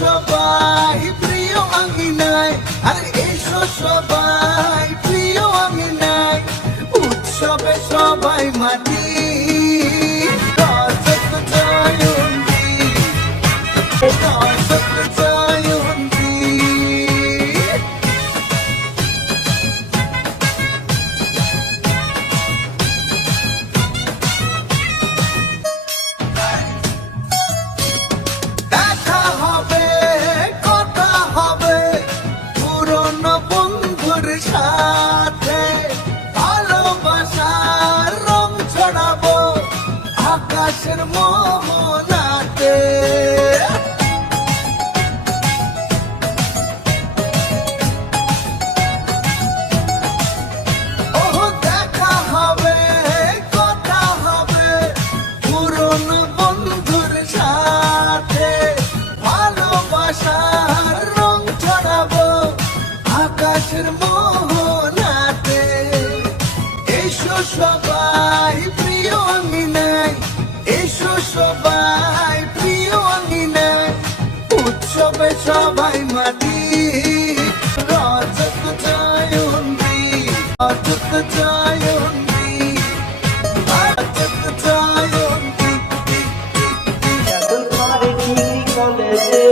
সবাই প্রিয় আঙিনায়, আরে এসো সবাই প্রিয় আঙিনায়, উৎসবে সবাই মাটি দর্শক জয়ন্তী, দর্শক জয়ন্তী। দেখা হবে, কথা হবে পুরনো বন্ধুর সাথে, ভালোবাসার রং ছড়াবো আকাশের মোহনাতে। ওহ দেখা হবে, কথা হবে পুরনো বন্ধুর সাথে, ভালোবাসার রং ছড়াবো আকাশের মোহনাতে। এসো সবাই প্রিয় আঙিনায়, এসো সবাই প্রিয় আঙিনায়, উৎসবে সবাই মাটি রজত জয়ন্তী, রজত জয়ন্তী, রজত জয়ন্তী। এখন পরে কি কলেজে